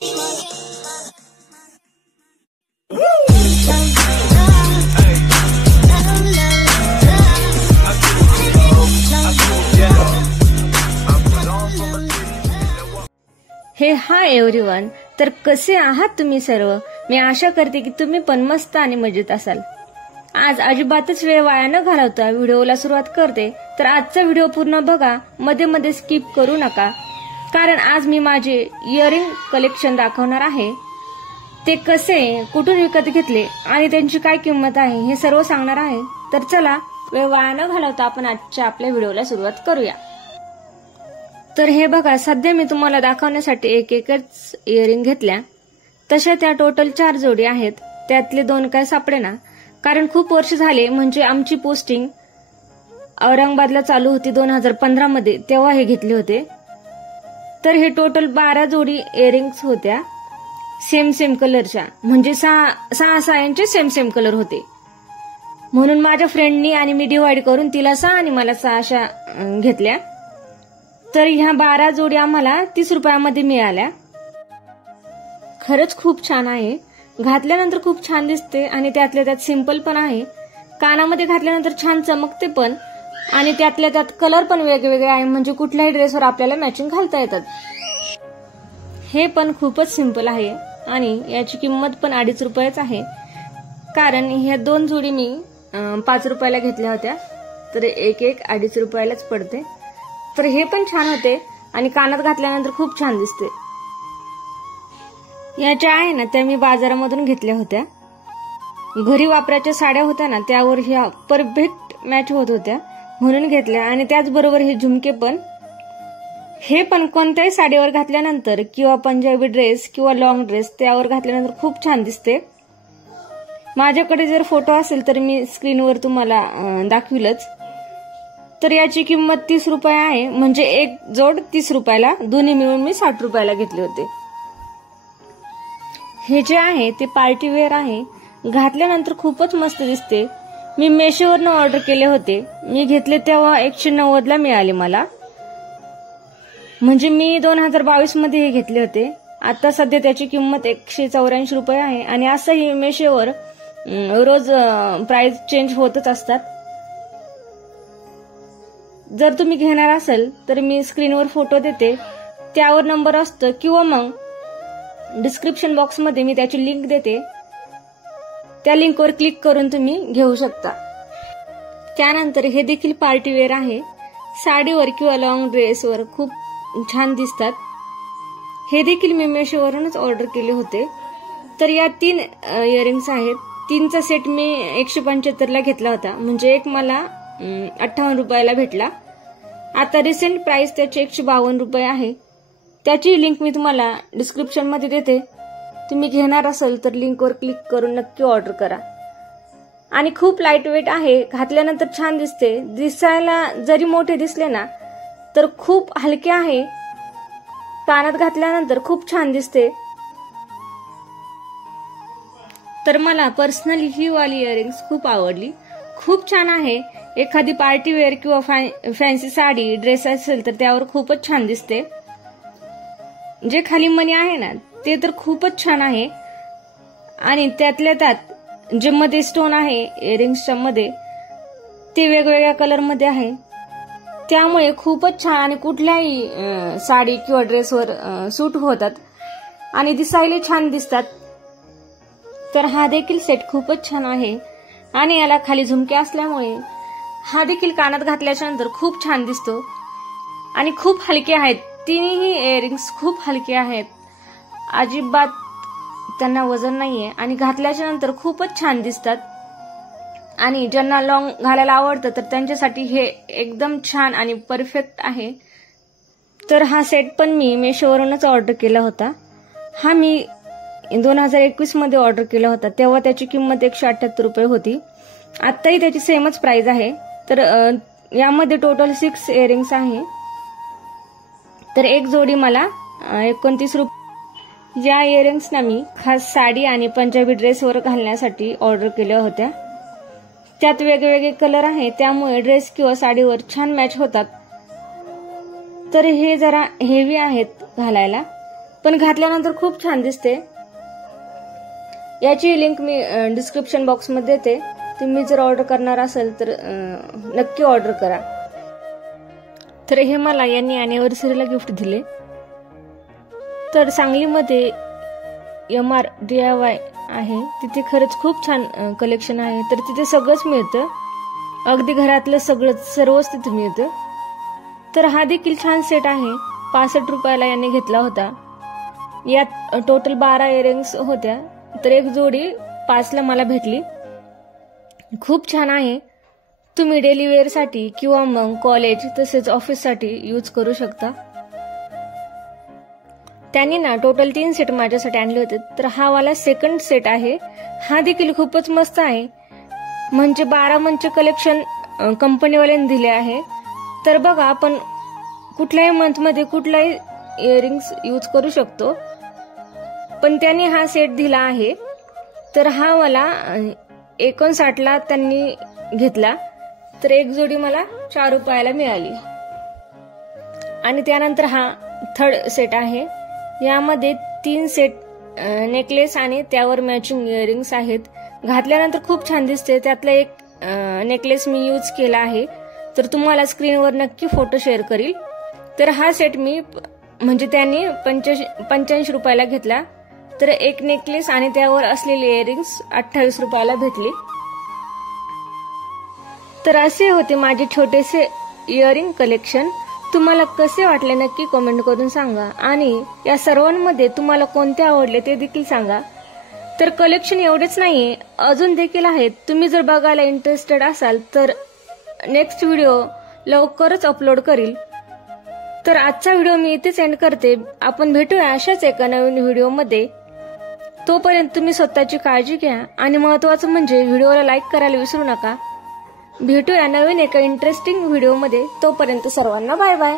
हे hi everyone, तर कसे आहात तुम्ही सर्व? मी आशा करते की तुम्ही पण मस्त आणि मजेत असाल। आज अजिबातच वेळ वाया न घालवता व्हिडिओला सुरुवात करते। तर आजचा व्हिडिओ पूर्ण बघा, मध्ये मध्ये स्किप करू नका, कारण आज मी माझे इयरिंग कलेक्शन दाखवणार आहे। ते कसे, कुठून विकत घेतले आणि त्यांची काय किंमत आहे हे सर्व सांगणार आहे। तर चला वेळ वाया न घालवता आपण आजच्या आपल्या व्हिडिओला सुरुवात करूया। तर हे बघा, सध्या मी तुम्हाला दाखवण्यासाठी एकच इयरिंग घेतल्या। तशा त्या टोटल 4 जोडी आहेत, त्यातले 2 काय सापडेना, कारण खूप वर्ष झाले। म्हणजे आमची पोस्टिंग औरंगाबादला चालू होती 2015 मध्ये, तेव्हा हे घेतले होते। तर हे टोटल 12 जोडी इयरिंग्स होत्या, सेम कलरच्या, म्हणजे 6 यांचे सेम कलर होते। म्हणून माझ्या फ्रेंडनी आणि मी डिवाइड करून तिला 6 आणि मला 6 अशा घेतल्या। तर ह्या 12 जोडी आम्हाला 30 रुपयामध्ये मिळाल्या। खरंच खूप छान आहे, घातल्यानंतर खूप छान दिसते आणि त्यातल्या त्यात सिंपल पण आहे। कानामध्ये घातल्यानंतर छान चमकते पण, आणि त्यातल्या त्यात कलर पण वेगवेगळे आहे, म्हणजे कुठल्याही ड्रेसवर आपल्याला मॅचिंग घालता येतात। हे पण खूपच सिंपल आहे आणि याची किंमत पण 2.5 रुपयाच आहे, कारण ह्या 2 जोडी मी 5 रुपयाला घेतल्या होत्या। तर एक 2.5 रुपयालाच पडते। तर हे पण छान होते आणि कानात घातल्यानंतर खूप छान दिसते। याच्या आहे ना, त्या मी बाजारामधून घेतल्या होत्या। घरी वापरायच्या साड्या होत्या ना, त्यावर ह्या परफेक्ट मॅच होत होत्या, म्हणून घेतल्या। आणि त्याचबरोबर हे झुमके पण, हे पण कोणत्याही साडीवर घातल्यानंतर किंवा पंजाबी ड्रेस किंवा लॉंग ड्रेस त्यावर घातल्यानंतर खूप छान दिसते। माझ्याकडे जर फोटो असेल तर मी स्क्रीनवर तुम्हाला दाखविलच। तर याची किंमत 30 रुपये आहे, म्हणजे एक जोड 30 रुपयाला, दोन्ही मिळून मी 60 रुपयाला घेतले होते। हे जे आहे ते पार्टी वेअर आहे, घातल्यानंतर खूपच मस्त दिसते। मी मेशोवरून ऑर्डर केले होते, मी घेतले तेव्हा 190 ला मिळाले मला, म्हणजे मी 2022 मध्ये हे घेतले होते। आता सध्या त्याची किंमत 184 रुपये आहे, आणि असंही मेशोवर रोज प्राइस चेंज होतच असतात। जर तुम्ही घेणार असाल तर मी स्क्रीनवर फोटो देते, त्यावर नंबर असतो, किंवा मग डिस्क्रिप्शन बॉक्स मध्ये मी त्याची लिंक देते, त्या लिंकवर क्लिक करून तुम्ही घेऊ शकता। त्यानंतर हे देखील पार्टी वेअर आहे, साडीवर किंवा लॉंग ड्रेसवर खूप छान दिसतात। हे देखील मी मेशोवरूनच ऑर्डर केले होते। तर या 3 इयरिंग्स आहेत, 3चा सेट मी 175 ला घेतला होता, म्हणजे एक मला 58 रुपयाला भेटला। आता रिसेंट प्राइस त्याची 152 रुपये आहे। त्याची लिंक मी तुम्हाला डिस्क्रिप्शन मध्ये देते, तुम्ही घेणार असाल तर लिंकवर क्लिक करून नक्की ऑर्डर करा। आणि खूप लाईट वेट आहे, घातल्यानंतर छान दिसते। दिसायला जरी मोठे दिसले ना तर खूप हलके आहे, कानात घातल्यानंतर खूप छान दिसते। तर मला पर्सनली ही वाली इयरिंग्स खूप आवडली, खूप छान आहे। एखादी पार्टी वेअर किंवा फॅन्सी साडी ड्रेस असेल तर त्यावर खूपच छान दिसते। जे खाली मणी आहे ना ते तर खूपच छान आहे, आणि त्यातल्या त्यात जे मध्ये स्टोन आहे इयरिंग्सच्या मध्ये ते वेगवेगळ्या कलर मध्ये आहे, त्यामुळे खूपच छान आणि कुठल्याही साडी किंवा ड्रेसवर सूट होतात आणि दिसायला छान दिसतात। तर हा देखील सेट खूपच छान आहे, आणि याला खाली झुमके असल्यामुळे हा देखील कानात घातल्याच्या नंतर खूप छान दिसतो, आणि खूप हलके आहेत। तिन्ही इयरिंग्स खूप हलके आहेत, अजिबात त्यांना वजन नाहीये, आणि घातल्याच्या नंतर खूपच छान दिसतात। आणि ज्यांना लॉंग घालायला आवडतं तर त्यांच्यासाठी हे एकदम छान आणि परफेक्ट आहे। तर हा सेट पण मी मेशोवरूनच ऑर्डर केला होता। हा मी 2021 मध्ये ऑर्डर केला होता, तेव्हा त्याची किंमत 178 रुपये होती। आताही त्याची सेमच प्राइस आहे। तर यामध्ये टोटल 6 इयरिंग्स आहे। तर एक जोडी मला 29 रुपये। या इयरिंग्स ना मी खास साडी आणि पंजाबी ड्रेसवर घालण्यासाठी ऑर्डर केल्या होत्या। त्यात वेगवेगळे कलर आहे, त्यामुळे ड्रेस किंवा साडीवर छान मॅच होतात। तर हे जरा हेवी आहेत घालायला, पण घातल्यानंतर खूप छान दिसते। याची लिंक मी डिस्क्रिप्शन बॉक्स मध्ये देते, तुम्ही जर ऑर्डर करणार असेल तर नक्की ऑर्डर करा। तर हे मला यांनी अॅनिव्हर्सरीला गिफ्ट दिले। तर सांगलीमध्ये MR DIY आहे, तिथे खरंच खूप छान कलेक्शन आहे। तर तिथे सगळंच मिळतं, अगदी घरातलं सर्वच तिथे मिळतं। तर हा देखील छान सेट आहे, 65 रुपयाला यांनी घेतला होता। यात टोटल 12 इयरिंग्स होत्या, तर एक जोडी 5 ला मला भेटली। खूप छान आहे, तुम्ही डेली वेअर साठी किंवा मग कॉलेज तसेच ऑफिस साठी यूज करू शकता। त्यांनी ना टोटल 3 सेट माझ्यासाठी आणले होते। तर हा वाला सेकंड सेट आहे, हा देखील खूपच मस्त आहे, म्हणजे 12 मंथचे कलेक्शन कंपनीवाल्यांनी दिले आहे। तर बघा, आपण कुठल्याही मंथ मध्ये कुठलाही इयरिंग्स यूज करू शकतो, पण त्यांनी हा सेट दिला आहे। तर हा मला 59 ला त्यांनी घेतला, तर एक जोडी मला 4 रुपयाला मिळाली। आणि त्यानंतर हा थर्ड सेट आहे, यामध्ये 3 सेट नेकलेस आणि त्यावर मॅचिंग इयरिंग्स आहेत। घातल्यानंतर खूप छान दिसते। त्यातला एक नेकलेस मी यूज केला आहे, तर तुम्हाला स्क्रीनवर नक्की फोटो शेअर करील। तर हा सेट मी म्हणजे त्यांनी 85 रुपयाला घेतला, तर एक नेकलेस आणि त्यावर असलेले इयरिंग्स 28 रुपयाला भेटले। तर असे होते माझे छोटेसे इयरिंग कलेक्शन। तुम्हाला कसे वाटले नक्की कमेंट करून सांगा, आणि या सर्वांमध्ये तुम्हाला कोणते आवडले ते देखील सांगा। तर कलेक्शन एवढेच नाहीये, अजून देखील आहेत। तुम्ही जर बघायला इंटरेस्टेड असाल तर नेक्स्ट व्हिडिओ लवकरच अपलोड करील। तर आजचा व्हिडिओ मी इथेच एंड करते। आपण भेटूया अशाच एका नवीन व्हिडिओमध्ये। तोपर्यंत तुम्ही स्वतःची काळजी घ्या, आणि महत्त्वाचं म्हणजे व्हिडिओला लाईक करायला विसरू नका। भेटूया नवीन एका इंटरेस्टिंग व्हिडिओमध्ये, तोपर्यंत सर्वांना बाय बाय।